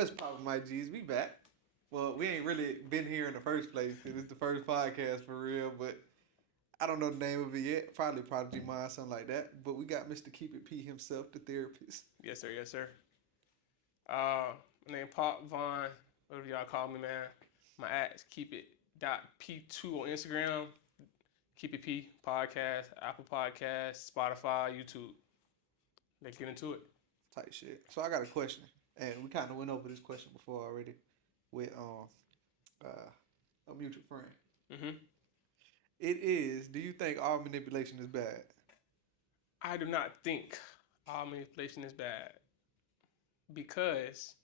What's poppin', my G's? We back. Well, we ain't really been here in the first place because it's the first podcast for real, but I don't know the name of it yet. Probably Prodigy Mind, something like that. But we got Mr. Keep It P himself, the therapist. Yes, sir. Yes, sir. My name Pop Vaughn, whatever y'all call me, man. My at's keep it .p2 on Instagram. Keep it P podcast, Apple Podcast, Spotify, YouTube. Let's get into it. Type shit. So I got a question, and we kind of went over this question before already with uh, a mutual friend. Mm-hmm. It is. Do you think all manipulation is bad? I do not think all manipulation is bad because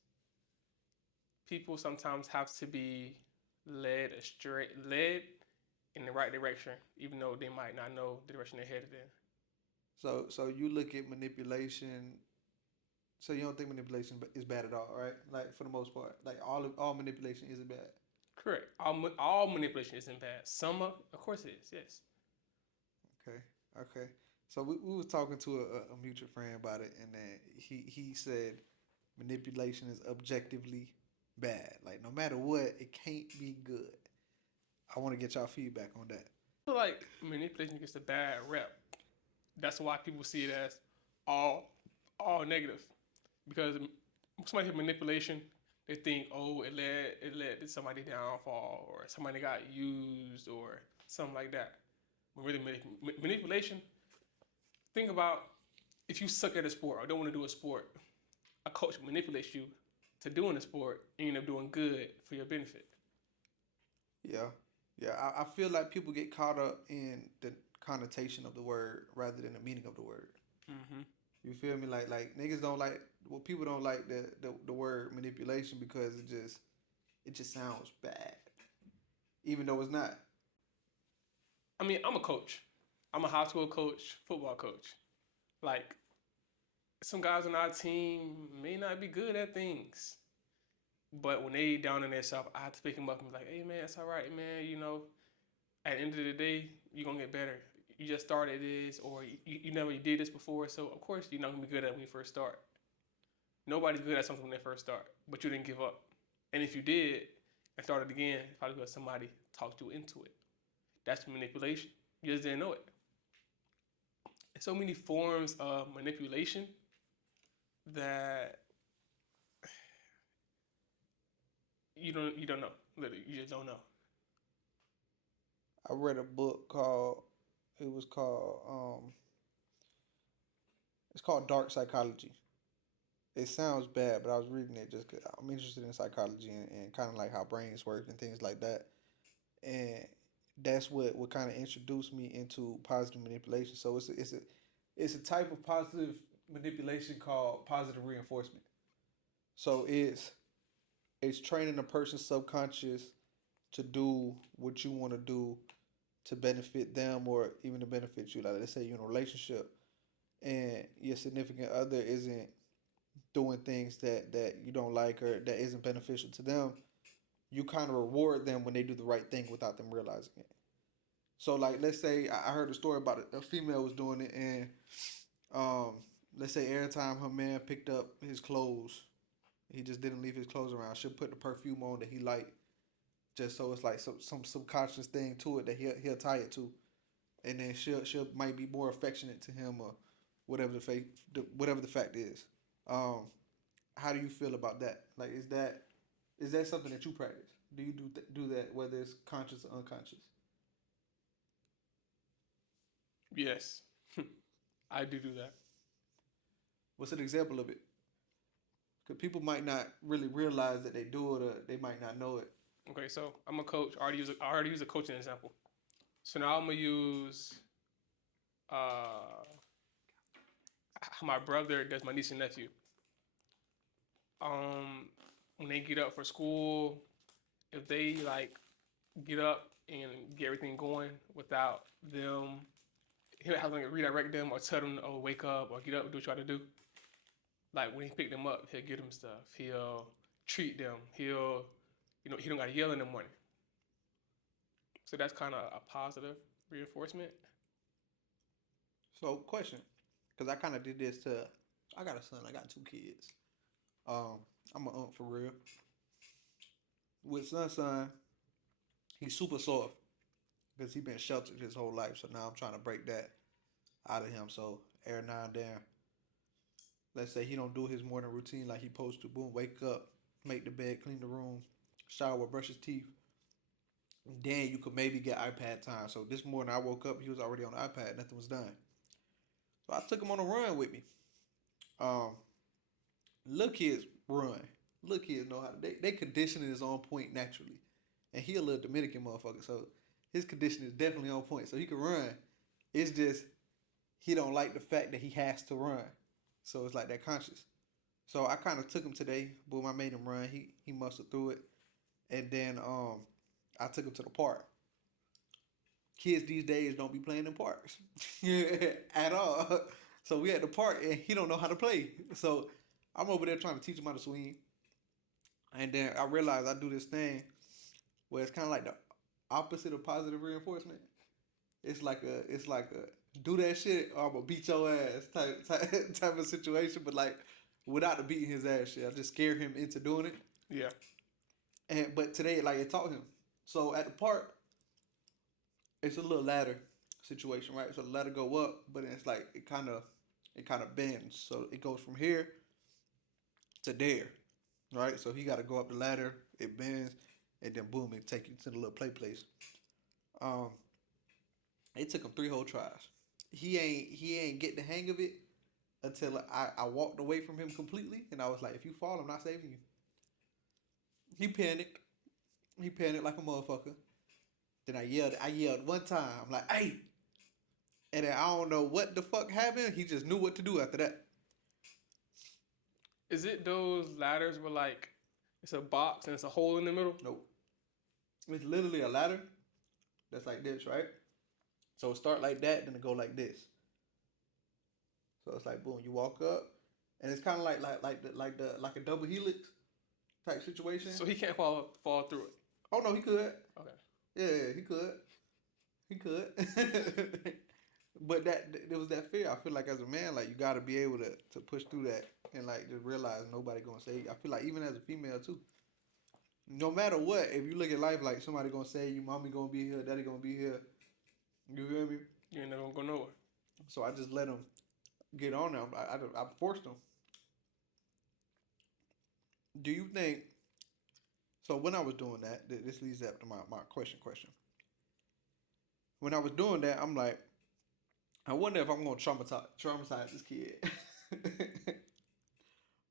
people sometimes have to be led in the right direction, even though they might not know the direction they're headed in. So you look at manipulation. So you don't think manipulation is bad at all, right? Like for the most part, like all manipulation isn't bad. Correct. All manipulation isn't bad. Some of course it is. Yes. Okay. So we was talking to a mutual friend about it, and then he said manipulation is objectively bad. Like no matter what, it can't be good. I want to get y'all feedback on that. I feel like manipulation gets a bad rep. That's why people see it as all negative. Because somebody hear manipulation, they think, oh, it led to somebody downfall or somebody got used or something like that. But really, manipulation. Think about if you suck at a sport or don't want to do a sport, a coach manipulates you to doing a sport and you end up doing good for your benefit. Yeah. I feel like people get caught up in the connotation of the word rather than the meaning of the word. Mm-hmm. You feel me? Like niggas don't like people don't like the word manipulation because it just sounds bad, even though it's not. I mean, I'm a coach. I'm a high school coach, football coach. Like, some guys on our team may not be good at things. But when they down in themselves, I have to pick them up and be like, hey, man, it's all right, man. You know, at the end of the day, you're going to get better. You just started this or you never did this before. So, of course, you're not going to be good at it when you first start. Nobody's good at something when they first start, but you didn't give up. And if you did and started again, it's probably because somebody talked you into it. That's manipulation. You just didn't know it. So many forms of manipulation that you don't know. Literally, you just don't know. I read a book called it's called Dark Psychology. It sounds bad, but I was reading it just 'cause I'm interested in psychology and kind of like how brains work and things like that. And that's what kind of introduced me into positive manipulation. So it's a type of positive manipulation called positive reinforcement. So it's training a person's subconscious to do what you want to do to benefit them or even to benefit you. Like let's say you're in a relationship and your significant other isn't doing things that you don't like or that isn't beneficial to them, you kind of reward them when they do the right thing without them realizing it. So like let's say I heard a story about a female was doing it and let's say every time her man picked up his clothes, he just didn't leave his clothes around. She'll put the perfume on that he liked, just so it's like some subconscious thing to it that he'll tie it to, and then she'll might be more affectionate to him or whatever whatever the fact is. How do you feel about that? Like is that something that you practice? Do you do that whether it's conscious or unconscious? Yes, I do that. What's an example of it? Because people might not really realize that they do it, or they might not know it. Okay, so I'm a coach. I already use a coaching example. So now I'm gonna use uh, how my brother does my niece and nephew. When they get up for school, if they like get up and get everything going without them, he'll have to redirect them or tell them, oh, wake up or get up and do what you got to do. Like when he pick them up, he'll give them stuff. He'll treat them. He don't got to yell in the morning. So that's kind of a positive reinforcement. So question, because I kind of did this to. I got a son. I got two kids. Um, I'm a for real. With Sunshine, he's super soft because he been sheltered his whole life. So now I'm trying to break that out of him. So every now and then, let's say he don't do his morning routine like he supposed to. Boom, wake up, make the bed, clean the room, shower, brush his teeth. Then you could maybe get iPad time. So this morning I woke up, he was already on the iPad. Nothing was done. So I took him on a run with me. Um, Little kids run. Little kids know how to. They conditioning is on point naturally, and he a little Dominican motherfucker, so his conditioning is definitely on point. So he can run. It's just he don't like the fact that he has to run. So it's like that conscious. So I kind of took him today. Boom, I made him run. He muscled through it, and then I took him to the park. Kids these days don't be playing in parks at all. So we at the park and he don't know how to play. So I'm over there trying to teach him how to swing. And then I realized I do this thing where it's kind of like the opposite of positive reinforcement. It's like a do that shit or I'm gonna beat your ass type of situation, but like without the beating his ass shit. I just scare him into doing it. Yeah. And but today like it taught him. So at the park, it's a little ladder situation, right? So the ladder go up, but it's like it kind of bends. So it goes from here to there, right? So he got to go up the ladder. It bends, and then boom, it take you to the little place. Um, it took him three whole tries. He ain't get the hang of it until I walked away from him completely, and I was like, if you fall, I'm not saving you. He panicked. He panicked like a motherfucker. Then I yelled one time. I'm like, hey. And then I don't know what the fuck happened. He just knew what to do after that. Is it those ladders where like it's a box and it's a hole in the middle? Nope. It's literally a ladder that's like this, right? So it start like that, then it go like this. So it's like boom, you walk up, and it's kind of like a double helix type situation. So he can't fall through it. Oh no, he could. Okay. Yeah, he could. He could. But there was that fear. I feel like as a man, like you got to be able to push through that and like just realize nobody gonna save you. I feel like even as a female too, no matter what, if you look at life like somebody gonna save you, mommy gonna be here, daddy gonna be here. You feel me? You ain't never gonna go nowhere. So I just let him get on there. I forced him. Do you think? So when I was doing that, this leads up to my question. When I was doing that, I'm like, I wonder if I'm gonna traumatize this kid.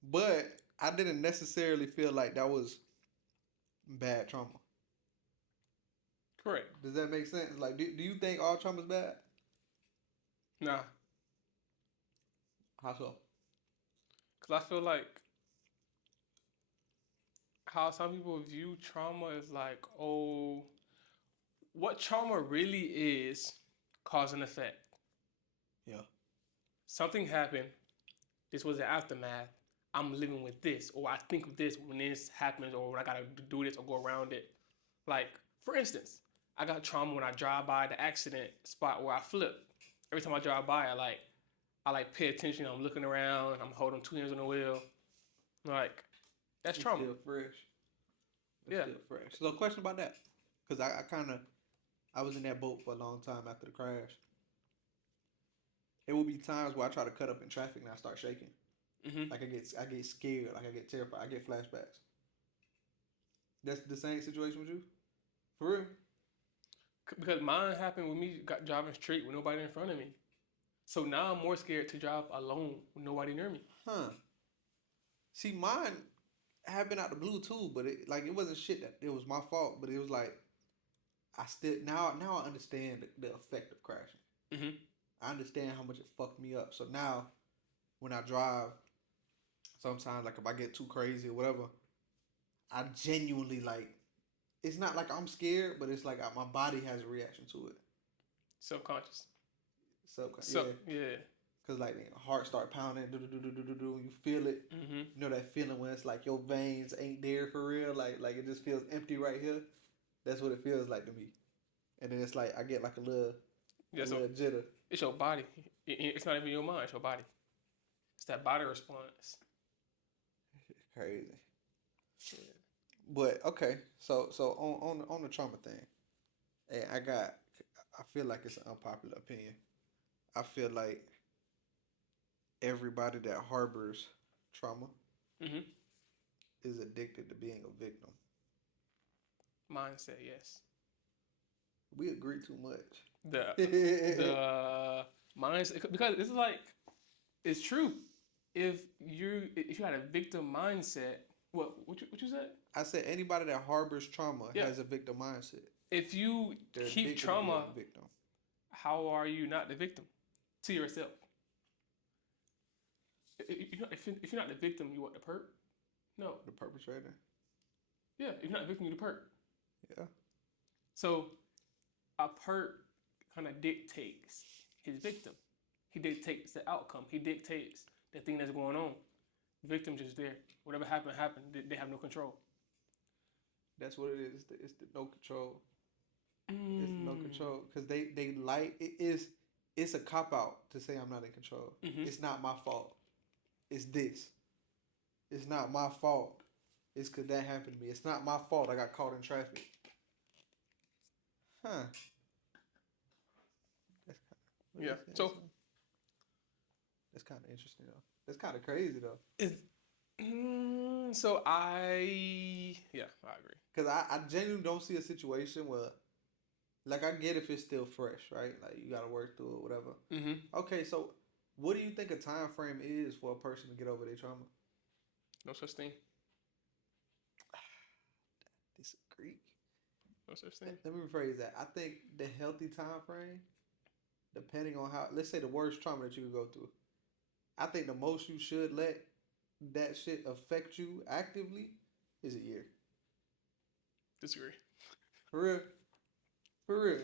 But I didn't necessarily feel like that was bad trauma. Correct. Does that make sense? Like, do you think all trauma is bad? Nah, How so? because I feel like how some people view trauma is like, oh, what trauma really is cause and effect. Yeah. Something happened. This was the aftermath. I'm living with this, or I think of this when this happens, or when I gotta do this or go around it. Like, for instance, I got trauma when I drive by the accident spot where I flipped. Every time I drive by, I pay attention. I'm looking around. I'm holding two hands on the wheel. Like, that's It's trauma. still fresh. It's Yeah. still fresh. So, question about that, because I was in that boat for a long time after the crash. There will be times where I try to cut up in traffic and I start shaking. Mm-hmm. Like I get scared. Like I get terrified. I get flashbacks. That's the same situation with you, for real. Because mine happened with me driving straight with nobody in front of me. So now I'm more scared to drive alone with nobody near me. Huh. See, mine happened out the blue too, but it wasn't shit that it was my fault, but it was like I still now I understand the effect of crashing. Mm-hmm. I understand how much it fucked me up. So now when I drive, sometimes like if I get too crazy or whatever, I genuinely like. It's not like I'm scared, but it's like my body has a reaction to it. Subconscious. So So yeah, yeah. cause like heart start pounding, do do do do do do. You feel it. Mm-hmm. You know that feeling when it's like your veins ain't there for real. Like it just feels empty right here. That's what it feels like to me. And then it's like I get like a little Yeah. a So little jitter. it's your body. It's not even your mind. It's your body. It's that body response. Crazy. Yeah. But okay, so on the trauma thing, hey, I feel like it's an unpopular opinion. I feel like everybody that harbors trauma Mm-hmm. is addicted to being a victim. Mindset, yes. We agree too much. The the mindset, because it's like, it's true. If you had a victim mindset, what you said? I said anybody that harbors trauma Yeah. has a victim mindset. If you They're keep addicted to being trauma, a victim. how are you not the victim to yourself? If you're not the victim, you want the perp? No. The perpetrator. Yeah. If you're not the victim, you're the perp. Yeah. So a perp kind of dictates his victim. He dictates the outcome. He dictates the thing that's going on. The victim just there. Whatever happened, happened. They have no control. That's what it is. It's the no control. It's no Mm. control because they like it is. It's a cop out to say I'm not in control. Mm-hmm. It's not my fault. It's this. It's not my fault. It's because that happened to me. It's not my fault. I got caught in traffic. Huh. That's kind Yeah. of So that's kind of interesting though. That's kind of crazy though. is so I agree. Cause I genuinely don't see a situation where like I get if it's still fresh, right? Like you gotta work through it, whatever. Mm-hmm. Okay, so what do you think a time frame is for a person to get over their trauma? No such thing. Disagree. No such thing. Let me rephrase that. I think the healthy time frame, depending on how, let's say the worst trauma that you could go through, I think the most you should let that shit affect you actively is a year. Disagree. For real. For real.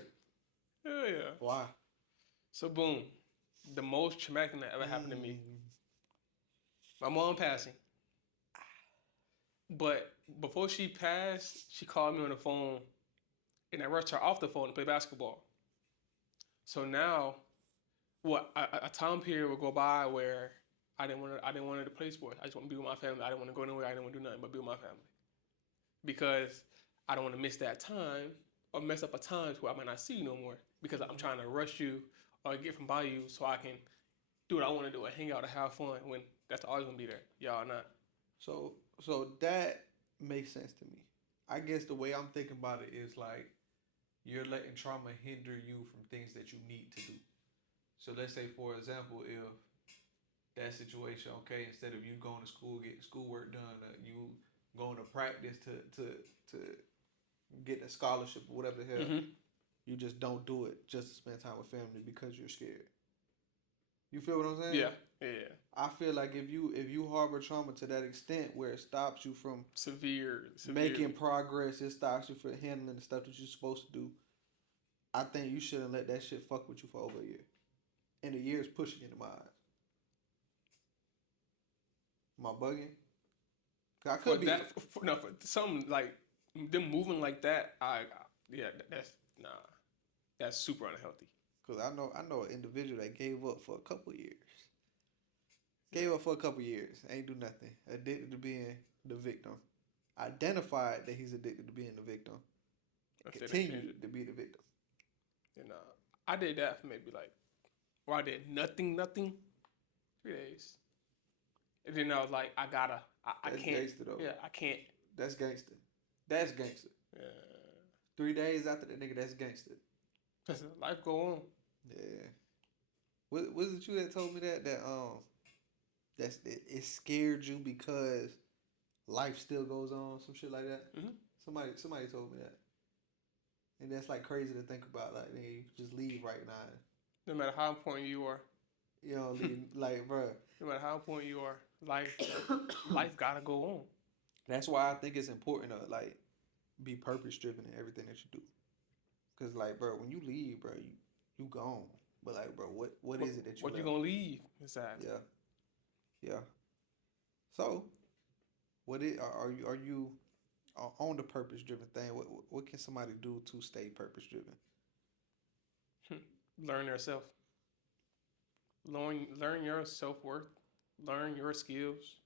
Yeah, yeah. Why? So boom, the most traumatic thing that ever happened to me. Mm. My mom passing. But before she passed, she called me on the phone, and I rushed her off the phone to play basketball. So now, a time period will go by where I didn't want her to play sports. I just want to be with my family. I didn't want to go anywhere. I didn't want to do nothing but be with my family because I don't want to miss that time or mess up a time where I might not see you no more because I'm trying to rush you or get from by you so I can do what I want to do and hang out and have fun when that's always gonna be there. Y'all not. So that makes sense to me. I guess the way I'm thinking about it is like you're letting trauma hinder you from things that you need to do. So let's say, for example, if that situation, okay, instead of you going to school, getting schoolwork done, you going to practice to get a scholarship or whatever the hell, Mm-hmm. you just don't do it just to spend time with family because you're scared. You feel what I'm saying? Yeah, yeah. I feel like if you harbor trauma to that extent where it stops you from Severe. making progress, it stops you from handling the stuff that you're supposed to do. I think you shouldn't let that shit fuck with you for over a year. And a year is pushing it in my eyes. Am I bugging? 'Cause I For could be. that, no, for something like them moving like that, yeah, that's nah, that's super unhealthy. Cause I know an individual that gave up for a couple years. Yeah, Gave up for a couple years. Ain't do nothing. Addicted to being the victim. Identified that he's addicted to being the victim. I said they changed it. Continued to be the victim. And I did that for maybe like, or I did nothing, 3 days, and then I was like, I That's can't, gangster though. yeah, I can't. That's gangster. That's gangster. Yeah. 3 days after that nigga, that's gangster. Life go on. Yeah. Was it you that told me it scared you because life still goes on, some shit like that? Mm-hmm. Somebody told me that. And that's like crazy to think about. Like, nigga, you just leave right now. No matter how important you are, You know, leave, like, bro. no matter how important you are, life gotta go on. That's why I think it's important to like be purpose driven in everything that you do. Cause like, bro, when you leave, bro, you gone. But like, bro, what is it that you What you left? gonna leave? Exactly. Yeah, yeah. So, are you on the purpose driven thing? What can somebody do to stay purpose driven? Learn yourself. Learn your self worth. Learn your skills.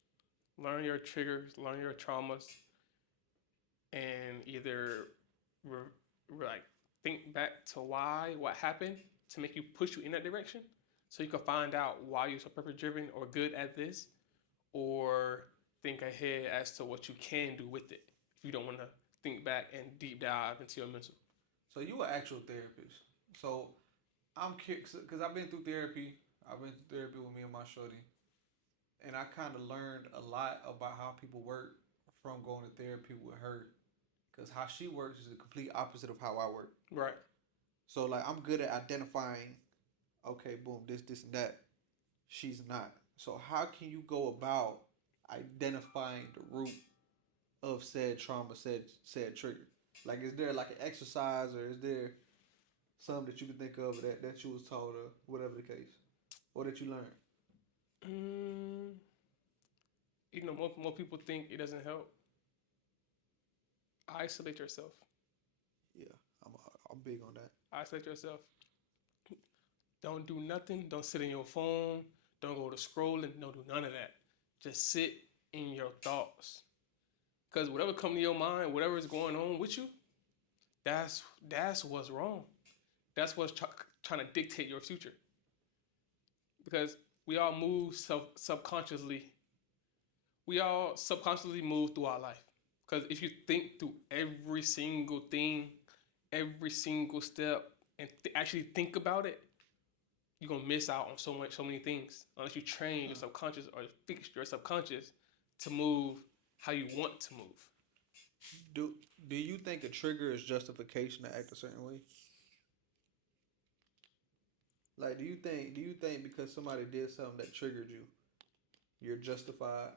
Learn your triggers, learn your traumas, and either re- like think back to what happened to make you push you in that direction, so you can find out why you're so purpose driven or good at this, or think ahead as to what you can do with it if you don't want to think back and deep dive into your mental. So you an actual therapist. So I'm curious because I've been through therapy. I've been through therapy with me and my shorty, and I kind of learned a lot about how people work from going to therapy with her. Because how she works is the complete opposite of how I work. Right. So like I'm good at identifying, okay, boom, this, and that. She's not. So how can you go about identifying the root of said trauma, said trigger? Like, is there like an exercise, or is there something that you can think of that you was told, or whatever the case, or that you learned? Mm, more people think it doesn't help. Isolate yourself. Yeah, I'm I'm big on that. Isolate yourself. Don't do nothing. Don't sit in your phone. Don't go to scrolling. Don't do none of that. Just sit in your thoughts. Because whatever comes to your mind, whatever is going on with you, that's what's wrong. That's what's trying to dictate your future. Because we all move subconsciously. We all subconsciously move through our life. Because if you think through every single thing, every single step, and actually think about it, you're gonna miss out on so many things unless you train your subconscious or fix your subconscious to move how you want to move. Do Do you think a trigger is justification to act a certain way? Like, do you think because somebody did something that triggered you, you're justified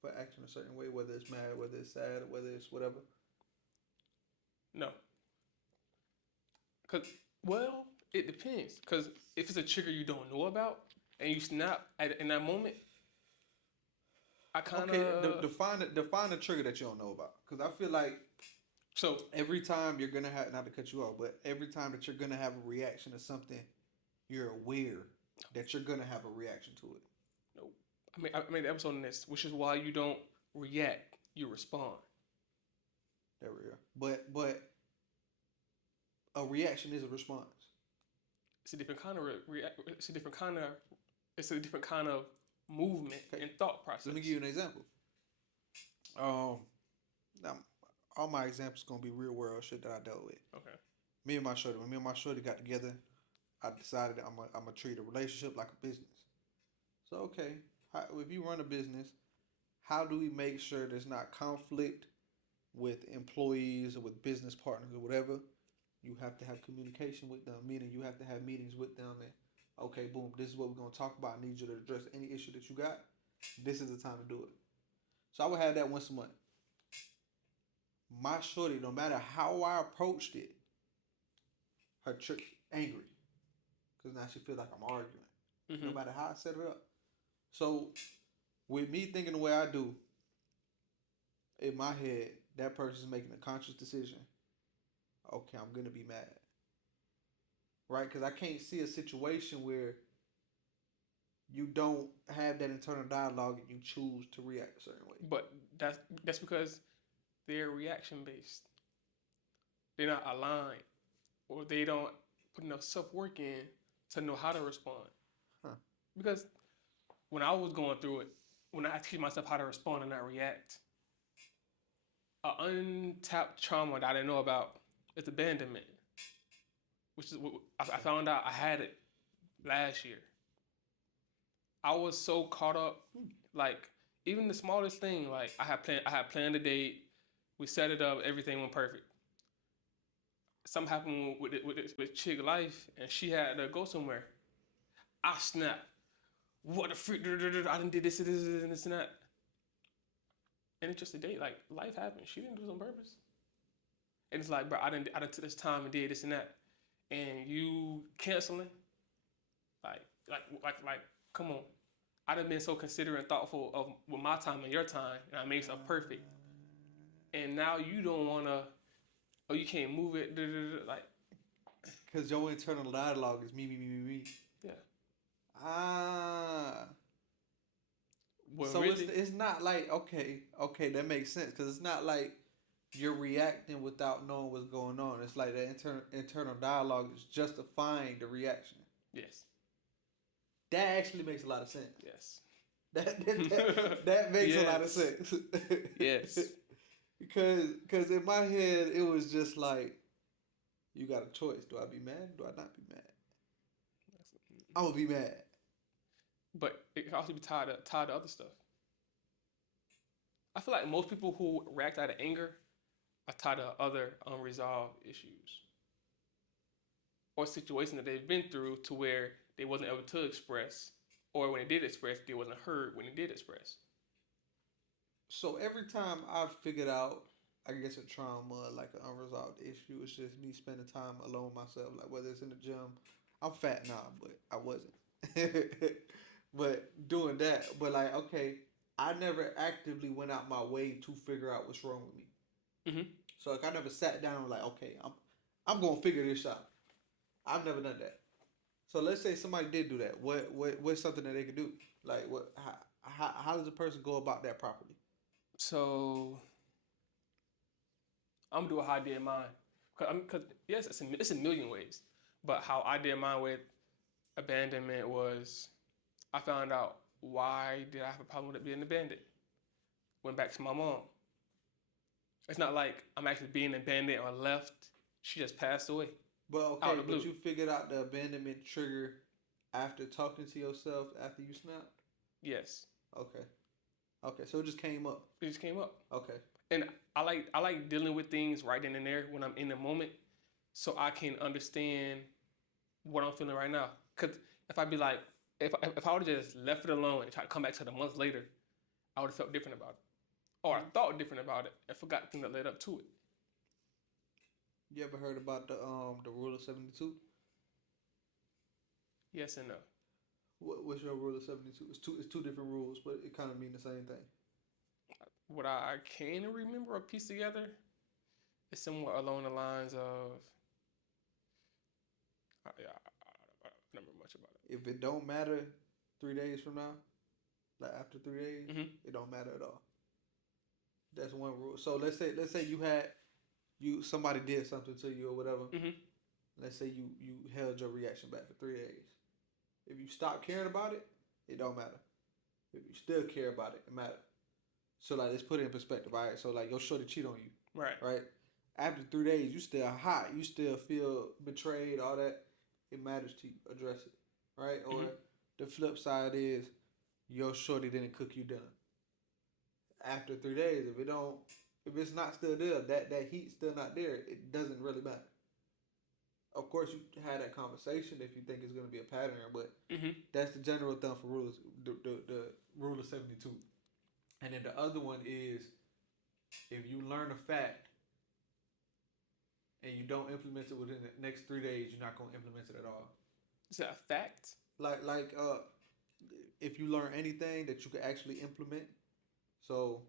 for acting a certain way, whether it's mad, whether it's sad, whether it's whatever? No, cause well, it depends. Cause if it's a trigger you don't know about and you snap in that moment, I kind Okay, of define the trigger that you don't know about, because I feel like so every time you're gonna have, not to cut you off, but every time that you're gonna have a reaction to something, you're aware that you're gonna have a reaction to it. no. I made an episode on this, which is why you don't react, you respond. There we go. But a reaction is a response. It's a different kind of react. It's a different kind of. It's a different kind of movement Okay, and thought process. let me give you an example. Um, now, all my examples gonna be real world shit that I dealt with. Okay. When me and my shorty got together, I decided I'm gonna treat a relationship like a business. So okay, if you run a business, how do we make sure there's not conflict with employees or with business partners or whatever? You have to have communication with them, meaning you have to have meetings with them, and okay, boom, this is what we're gonna talk about. I need you to address any issue that you got. This is the time to do it. So I would have that once a month. My shorty, no matter how I approached it, her trick angry because now she feels like I'm arguing. Mm-hmm. No matter how I set it up. So with me thinking the way I do, in my head, that person's making a conscious decision. Okay, I'm gonna be mad, right? Because I can't see a situation where you don't have that internal dialogue and you choose to react a certain way. But that's because they're reaction based. They're not aligned, or they don't put enough self work in to know how to respond. Huh. Because when I was going through it, when I teach myself how to respond and not react, an untapped trauma that I didn't know about is abandonment, which is what I found out I had it last year. I was so caught up, like even the smallest thing, like I had planned a date, we set it up, everything went perfect. Something happened with chick life, and she had to go somewhere. I snapped. What the freak? I didn't did this and that. And it's just a date. Like life happened. She didn't do it on purpose. And it's like, bro, I didn't took this time and did this and that, and you canceling. Like, like, come on. I done been so considerate and thoughtful of with my time and your time, and I made stuff perfect. And now you don't wanna, oh, you can't move it, like, Because your internal dialogue is me, me, me, me, me. yeah. Ah. Well, So really, it's not like okay that makes sense because it's not like you're reacting without knowing what's going on. It's like the internal dialogue is justifying the reaction. yes, That actually makes a lot of sense. yes, That makes a lot of yes, sense. yes. Because in my head it was just like you got a choice. Do I be mad? Do I not be mad? I'm gonna be mad. But it can also be tied to other stuff. I feel like most people who react out of anger are tied to other unresolved issues or situations that they've been through to where they wasn't able to express, or when they did express, they wasn't heard when they did express. So every time I've figured out, I guess a trauma, like an unresolved issue, it's just me spending time alone with myself. Like whether it's in the gym, I'm fat now, but I wasn't. But doing that, but like okay, I never actively went out my way to figure out what's wrong with me. Mm-hmm. So like I never sat down and like okay, I'm gonna figure this out. I've never done that. So let's say somebody did do that. What's something that they could do? Like what? How does a person go about that properly? So I'm gonna do how I did mine, cause yes, it's a million ways, but how I did mine with abandonment was I found out why did I have a problem with it being abandoned. Went back to my mom. It's not like I'm actually being abandoned or left. She just passed away But out okay, of the but blue. you figured out the abandonment trigger after talking to yourself after you snapped. Yes, Okay, okay, so it just came up. it just came up, Okay, and I like dealing with things right then and there when I'm in the moment, so I can understand what I'm feeling right now. Cause if I be like, if I would have just left it alone and tried to come back to it a month later, I would have felt different about it, or I thought different about it, and forgot the thing that led up to it. you ever heard about the rule of 72? Yes and no. What's your rule of 72? It's two different rules, but it kind of mean the same thing. What I can remember or piece together is somewhere along the lines of, yeah, I don't remember much about If it don't matter 3 days from now, like after 3 days, it. Mm-hmm. it don't matter at all. That's one rule. So let's say you somebody did something to you or whatever. Mm-hmm. Let's say you held your reaction back for 3 days. If you stop caring about it, it don't matter. If you still care about it, it matters. So like let's put it in perspective. All right. So like your shorty cheat on you, Right. right? After 3 days, you still hot. You still feel betrayed. All that. It matters to you. Address it, right? Or Mm-hmm. the flip side is your shorty didn't cook you dinner. After 3 days, if it's not still there, that heat's still not there. It doesn't really matter. Of course, you had that conversation if you think it's going to be a pattern, but Mm-hmm. that's the general thumb for rules. The rule of 72. And then the other one is if you learn a fact and you don't implement it within the next 3 days, you're not going to implement it at all. Is that a fact? Like if you learn anything that you can actually implement. So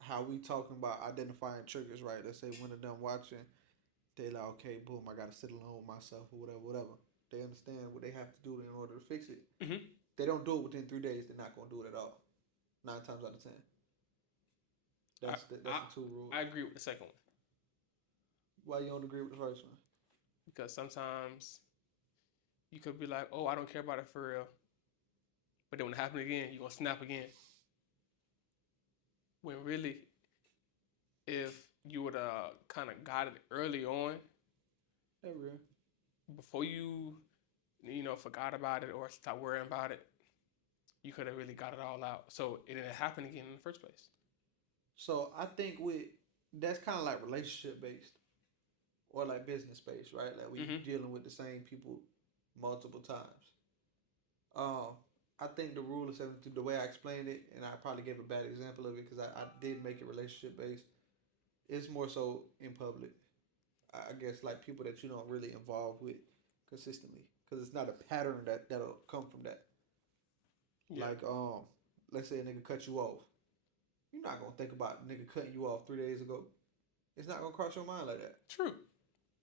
how we talking about identifying triggers, right? Let's say when they're done watching, they like, okay, boom, I gotta sit alone with myself or whatever. They understand what they have to do in order to fix it. Mm-hmm. They don't do it within 3 days, they're not gonna do it at all. 9 times out of 10. I, That's I the two rules. I agree with the second one Why you don't agree with the first one? because sometimes you could be like, "Oh, I don't care about it for real," but then when it happens again, you're gonna snap again. When really, if you would have kind of got it early on, That real. before you forgot about it or stopped worrying about it, you could have really got it all out. So it didn't happen again in the first place. So I think with that's kind of like relationship based or like business based, right? Like we Mm-hmm. dealing with the same people multiple times. Um, I think the rule of 72, the way I explained it, and I probably gave a bad example of it because I did make it relationship based. It's more so in public. I guess like people that you don't really involve with consistently because it's not a pattern that'll come from that. Yeah. Like let's say a nigga cut you off. You're not gonna think about a nigga cutting you off 3 days ago. It's not gonna cross your mind like that. True.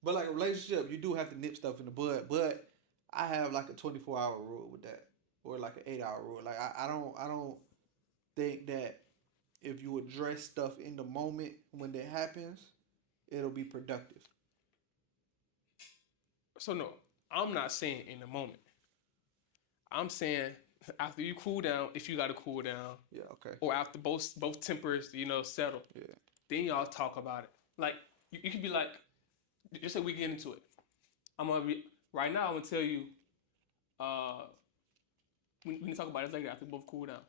But like a relationship, you do have to nip stuff in the bud. But I have like a 24-hour rule with that, or like an 8 hour rule. Like I don't think that if you address stuff in the moment when it happens, it'll be productive. So no, I'm not saying in the moment. I'm saying after you cool down, if you got to cool down, Yeah, okay. or after both tempers, settle, Yeah. then y'all talk about it. Like you could be like, just say we get into it. I'm gonna be right now. I'm gonna tell you, uh, we need to talk about it later after both cool down,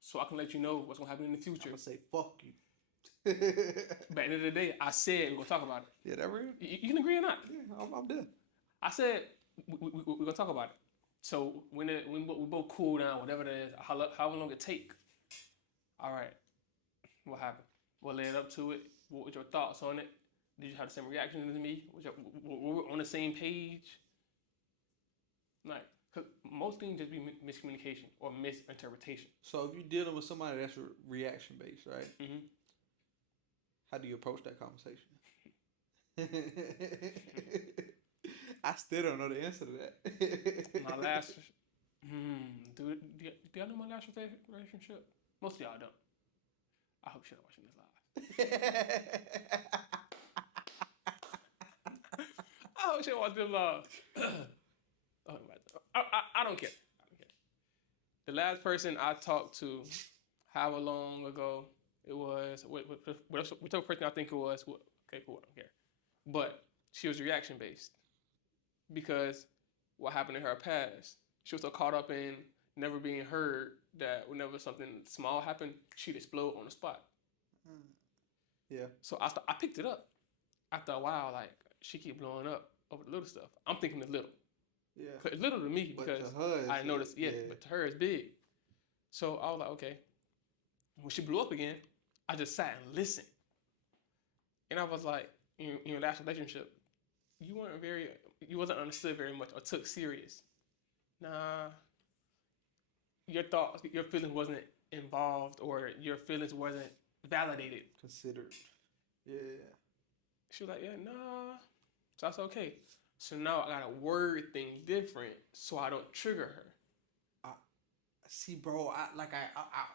so I can let you know what's gonna happen in the I'm future. gonna say fuck you. But at the end of the day, I said we're gonna talk about it. Yeah, that real? You can agree or not. Yeah, I'm done. I said we're gonna talk about it. So when we both cool down, whatever it is, how long it take. All right, what happened? What led up to it? What was your thoughts on it? Did you have the same reaction as me? Were we on the same page? Like, cause most things just be miscommunication or misinterpretation. So if you're dealing with somebody that's reaction based, right? Mm-hmm. How do you approach that conversation? I still don't know the answer to that. My last, do y'all know my last relationship? Most of y'all don't. I hope you're not watching this live. I hope you're watching this live. I don't care. The last person I talked to, however long ago it was, whichever person I think it was, okay, cool, I don't care. But she was reaction based because what happened in her past, she was so caught up in never being heard that whenever something small happened, she'd explode on the spot. Yeah. So I picked it up. After a while, like she keep blowing up over the little stuff. I'm thinking the little. Yeah. It's little to me But because to her, I noticed, but to her it's big. So I was like, okay. When she blew up again, I just sat and listened. And I was like, in your last relationship, you wasn't understood very much or took serious. Nah, your thoughts, your feelings wasn't involved or your feelings wasn't validated. Considered. Yeah. She was like, yeah, nah. So that's okay. So now I gotta word things different so I don't trigger her. See, bro, I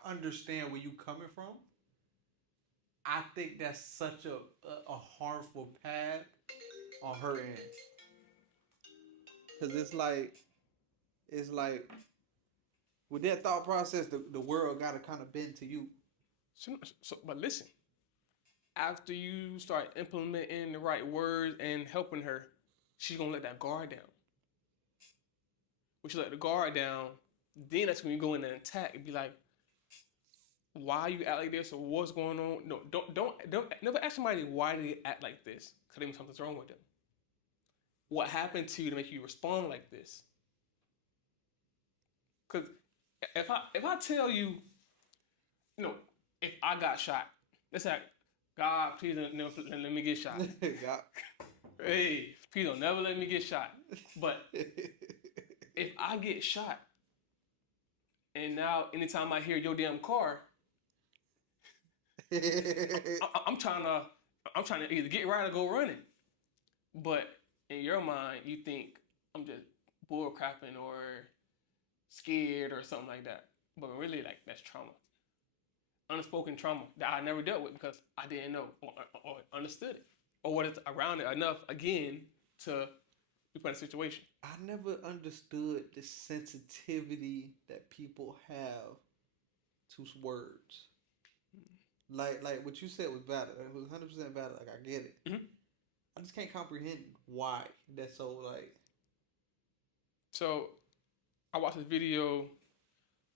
understand where you coming from. I think that's such a harmful path on her end. Cause it's like with that thought process, the world gotta kind of bend to you. But listen, after you start implementing the right words and helping her, she's gonna let that guard down. When she let the guard down, then that's when you go in and attack and be like, why you act like this or what's going on? No, don't never ask somebody why they act like this. Cause maybe something's wrong with them. What happened to you to make you respond like this? Cause if I tell you, if I got shot, let's say, God, please don't never let me get shot. God. Hey, please don't never let me get shot. But if I get shot, and now anytime I hear your damn car, I'm trying to either get right or go running. But in your mind, you think I'm just bull crapping or scared or something like that. But really, like, that's trauma. Unspoken trauma that I never dealt with because I didn't know or understood it or what it's around it enough again to be put in a situation. I never understood the sensitivity that people have to words. Like what you said was valid. It was 100% valid. Like I get it. Mm-hmm. I just can't comprehend why that's so like. So I watched this video.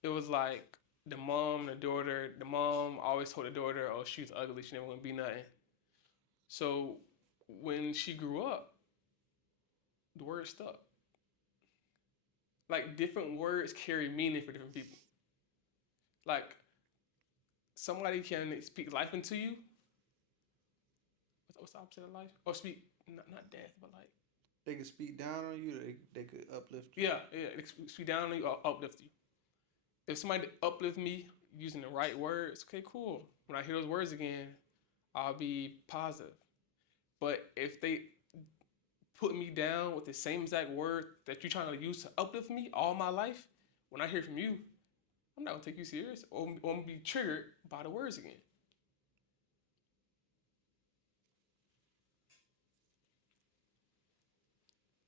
It was like the mom, the daughter. The mom always told the daughter, "Oh, she's ugly. She never gonna be nothing." So when she grew up, the word stuck. Like different words carry meaning for different people. Like somebody can speak life into you. What's the opposite of life? Or speak not death, but like They could speak down on you. They could uplift you. yeah. They could speak down on you or uplift you. If somebody uplift me using the right words, okay, cool. When I hear those words again, I'll be positive. But if they put me down with the same exact word that you're trying to use to uplift me all my life, when I hear from you, I'm not gonna take you serious, or I'm gonna be triggered by the words again.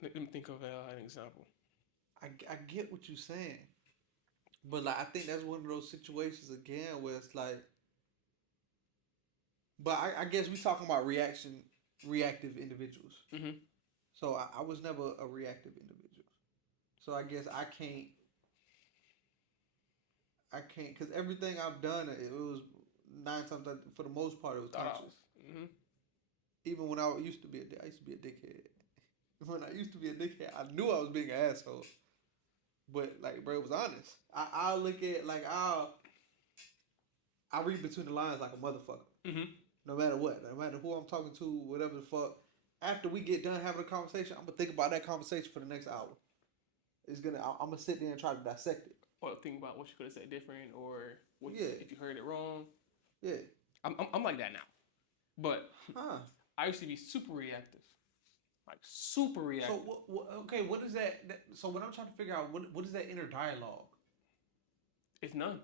Let me think of an example. I get what you're saying, but like I think that's one of those situations again where it's like, but I guess we talking about reactive individuals. Mm-hmm. So I was never a reactive individual. So I guess I can't, because everything I've done, it was nine times for the most part it was Thought off. conscious. Mm-hmm. Even when I used to be I used to be a dickhead. When I used to be a dickhead, I knew I was being an asshole. But like, bro, it was honest. I'll look at like I read between the lines like a motherfucker. Mm-hmm. No matter what, no matter who I'm talking to, whatever the fuck. After we get done having a conversation, I'm gonna think about that conversation for the next hour. I'm gonna sit there and try to dissect it. Or think about what you could have said different, or what, Yeah, if you heard it wrong. yeah. I'm like that now, but Huh. I used to be super reactive, like super reactive. So okay, what is that? So what I'm trying to figure out, what is that inner dialogue? It's none.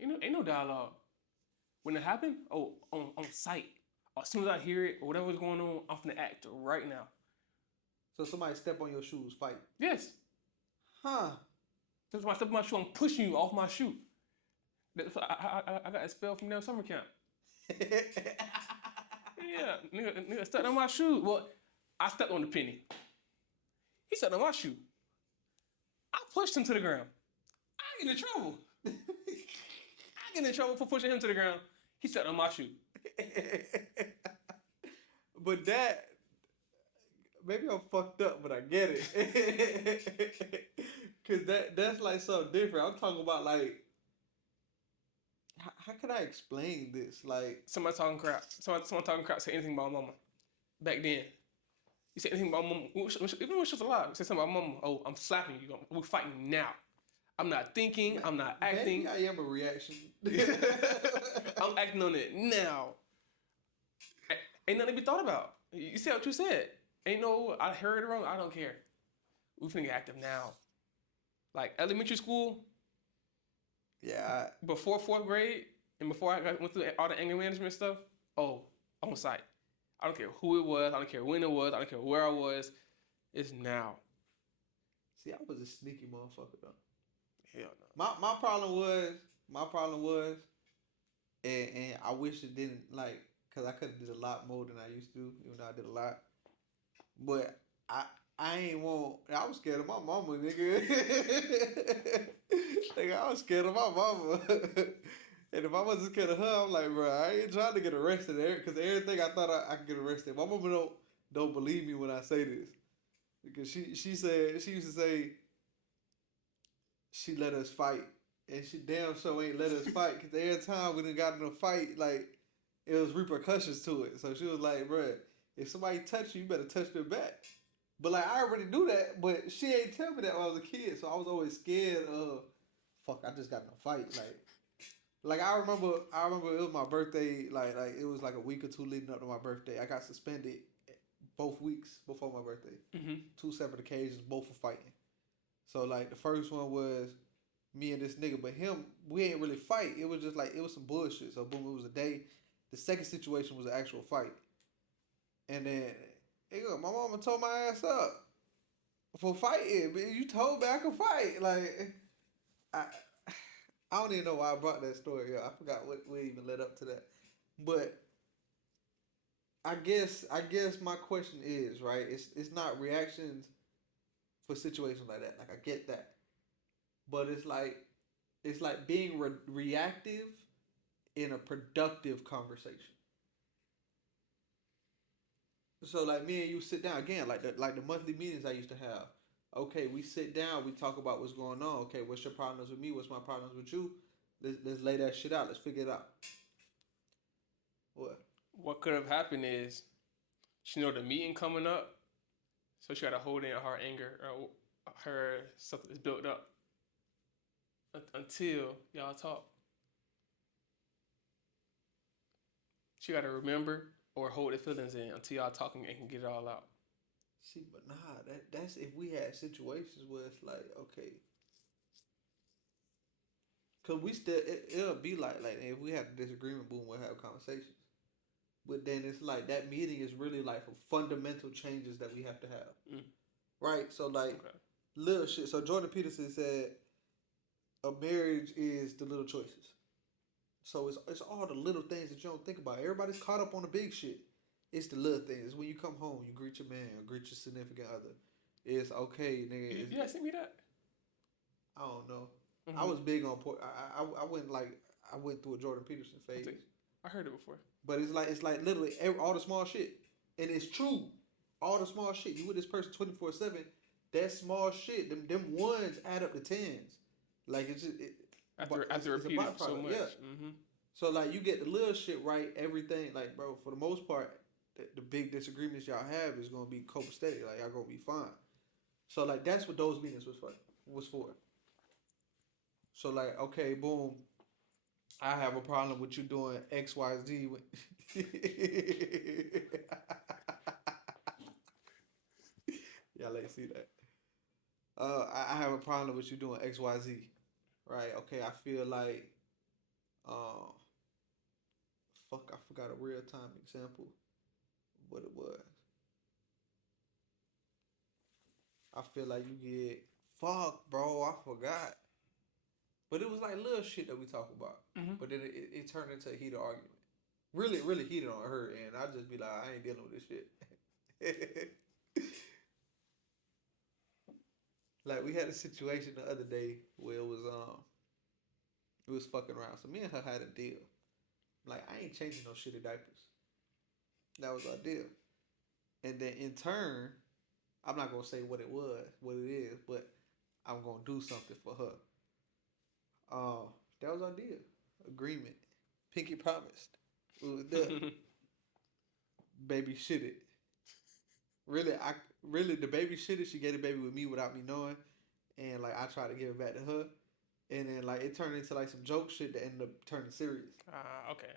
Ain't no dialogue. When it happened, on sight. As soon as I hear it or whatever's going on, I'm gonna act right now. So somebody step on your shoes, fight. Yes. Huh. That's why I step on my shoe. I'm pushing you off my shoe. I got expelled from their summer camp. Yeah, nigga stepped on my shoe. Well, I stepped on the penny. He stepped on my shoe. I pushed him to the ground. I get in trouble. I get in trouble for pushing him to the ground. He stepped on my shoe. But that, maybe I'm fucked up, but I get it. Cause that's like something different. I'm talking about like, how can I explain this? Like, Somebody talking crap. Someone talking crap. Say anything about mama. Back then, you say anything about mama. Even when she was alive, you say something about mama. Oh, I'm slapping you. We're fighting now. I'm not thinking. I'm not acting. Maybe I am a reaction. I'm acting on it now. Ain't nothing to be thought about. You said what you said. Ain't no, I heard it wrong. I don't care. We finna get active now. Like elementary school, Yeah. before fourth grade, and before I went through all the anger management stuff, oh, I'm on site. I don't care who it was. I don't care when it was. I don't care where I was. It's now. See, I was a sneaky motherfucker though. Hell no. My problem was, and I wish it didn't like, cause I could have did a lot more than I used to, even though I did a lot. But I ain't want. I was scared of my mama, nigga. Nigga, I was scared of my mama. And if I wasn't scared of her, I'm like, bro, I ain't trying to get arrested there, cause everything I thought I could get arrested. My mama don't believe me when I say this, because she said, she used to say she let us fight, and she damn sure ain't let us fight, because every time we done got in a fight, like, it was repercussions to it. So she was like, bruh, if somebody touch you, you better touch them back. But like, I already knew that, but she ain't tell me that when I was a kid, so I was always scared of, fuck, I just got in a fight. Like I remember it was my birthday, like it was like a week or two leading up to my birthday. I got suspended both weeks before my birthday. Mm-hmm. Two separate occasions, both for fighting. So like the first one was me and this nigga, but him, we ain't really fight. It was just like, it was some bullshit. So boom, it was a day. The second situation was an actual fight. And then, my mama told my ass up for fighting. But you told me I could fight. Like, I I don't even know why I brought that story up. I forgot what even led up to that. But I guess my question is, right, it's not reactions for situations like that. Like, I get that. But it's like being reactive in a productive conversation. So like me and you sit down again, like the monthly meetings I used to have. Okay, we sit down, we talk about what's going on. Okay, what's your problems with me? What's my problems with you? Let's lay that shit out. Let's figure it out. What? What could have happened is she know the meeting coming up, so she got to hold in her anger or her stuff is built up until y'all talk. She got to remember or hold her feelings in until y'all talking and can get it all out. See, but nah, that's if we had situations where it's like, okay, Cause we still it'll be like if we had a disagreement, boom, we'll have conversations. But then it's like that meeting is really like for fundamental changes that we have to have, Mm. right? So like Okay. little shit. So Jordan Peterson said a marriage is the little choices. So it's all the little things that you don't think about. Everybody's caught up on the big shit. It's the little things. It's when you come home, you greet your man, or greet your significant other. It's okay, nigga. Yeah, send me that. I don't know. I Mm-hmm. was big on port. I went like I went through a Jordan Peterson I phase, think I heard it before. but it's like literally all the small shit, and it's true. All the small shit. You with this person 24/7. That small shit. Them ones add up to tens. Like it's just, After it's, after it's a repeated so byproduct. Yeah. much. Mm-hmm. So like you get the little shit right, everything like bro. For the most part, the big disagreements y'all have is gonna be copacetic. Like y'all gonna be fine. So like that's what those meetings was for. Was for. So like okay, boom. I have a problem with you doing X Y Z. Y'all ain't see that. I have a problem with you doing X Y Z. Right? Okay. I feel like uh, fuck. I forgot a real time example. What it was. I feel like you get fuck, bro. I forgot. But it was like little shit that we talk about. Mm-hmm. But then it turned into a heated argument. Really, really heated on her, and I just be like, I ain't dealing with this shit. Like we had a situation the other day where it was fucking around. So me and her had a deal. Like I ain't changing no shitty diapers. That was our deal. And then in turn, I'm not gonna say what it was, what it is, but I'm gonna do something for her. Uh, that was our deal. Agreement. Pinky promised. We was there. Baby shit it. Really, the baby shit it. She gave the baby with me without me knowing, and like I tried to give it back to her, and then like it turned into like some joke shit that ended up turning serious. Okay.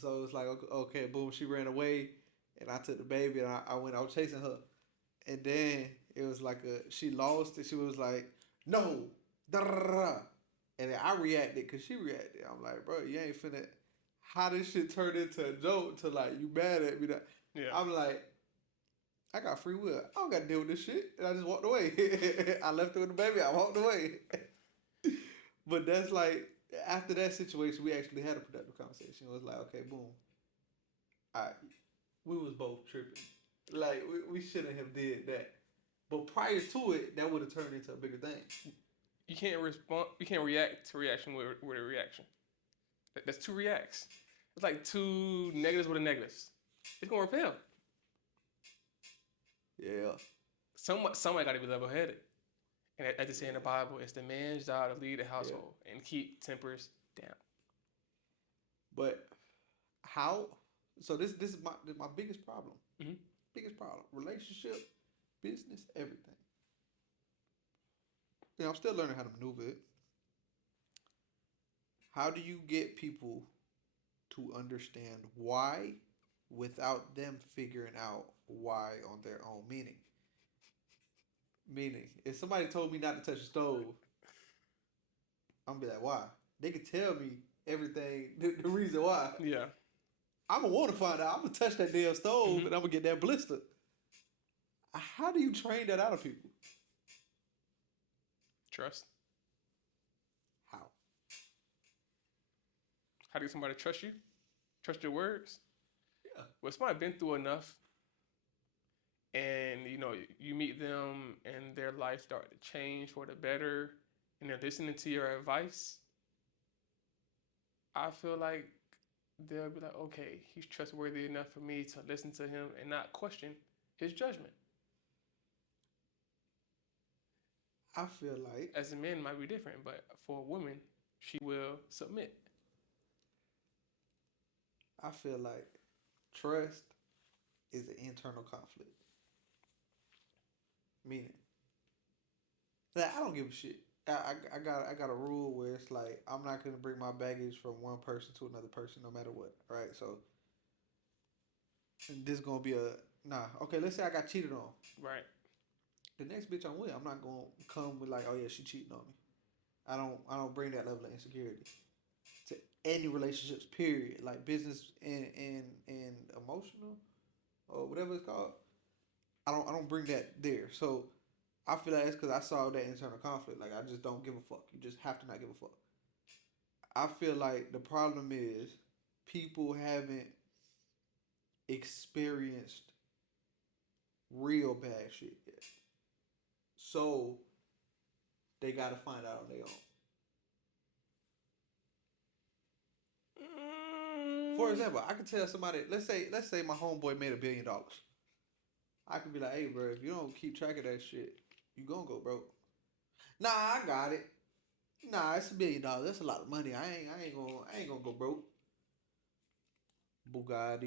So it's like okay, boom, she ran away, and I took the baby and I went out chasing her, and then it was like she lost it. She was like no, da da da, and then I reacted because she reacted. I'm like, bro, you ain't finna. How this shit turned into a joke to like you mad at me? That Yeah. I'm like, I got free will. I don't got to deal with this shit. And I just walked away. I left her with the baby. I walked away. But that's like after that situation, we actually had a productive conversation. It was like, okay, boom. All right, we was both tripping. Like we shouldn't have did that. But prior to it, that would have turned into a bigger thing. You can't respond. You can't react to reaction with a reaction. That's two reacts. It's like two negatives with a negatives. It's gonna repel. Yeah. Somebody got to be level headed. And as they say in the Bible, it's the man's job to lead the Yeah. household and keep tempers down. But how? So this is my biggest problem. Mm-hmm. Biggest problem. Relationship, business, everything. I'm still learning how to maneuver it. How do you get people to understand why without them figuring out why on their own? Meaning, if somebody told me not to touch the stove, I'm gonna be like, why? They could tell me everything, the reason why. Yeah. I'm gonna want to find out. I'm gonna touch that damn stove Mm-hmm. and I'm gonna get that blister. How do you train that out of people? Trust. How? How do you get somebody to trust you? Trust your words? Yeah. Well, somebody been through enough and you meet them and their life start to change for the better and they're listening to your advice, I feel like they'll be like, okay, he's trustworthy enough for me to listen to him and not question his judgment. I feel like As a man, it might be different, but for a woman, she will submit. trust is an internal conflict. Meaning, like, I don't give a shit. I got a rule where it's like I'm not gonna bring my baggage from one person to another person no matter what. Right? So this gonna be a nah. Okay, let's say I got cheated on. Right. The next bitch I'm with, I'm not gonna come with like, oh yeah, she cheating on me. I don't bring that level of insecurity to any relationships. Period. Like business and emotional or whatever it's called. I don't bring that there. So I feel like it's because I saw that internal conflict. Like I just don't give a fuck. You just have to not give a fuck. I feel like the problem is people haven't experienced real bad shit yet. So they gotta find out on their own. For Mm, example, I could tell somebody, let's say my homeboy made $1 billion. I could be like, hey bro, if you don't keep track of that shit, you gonna go broke. Nah, I got it. Nah, it's $1 billion. That's a lot of money. I ain't gonna go broke. Bugatti.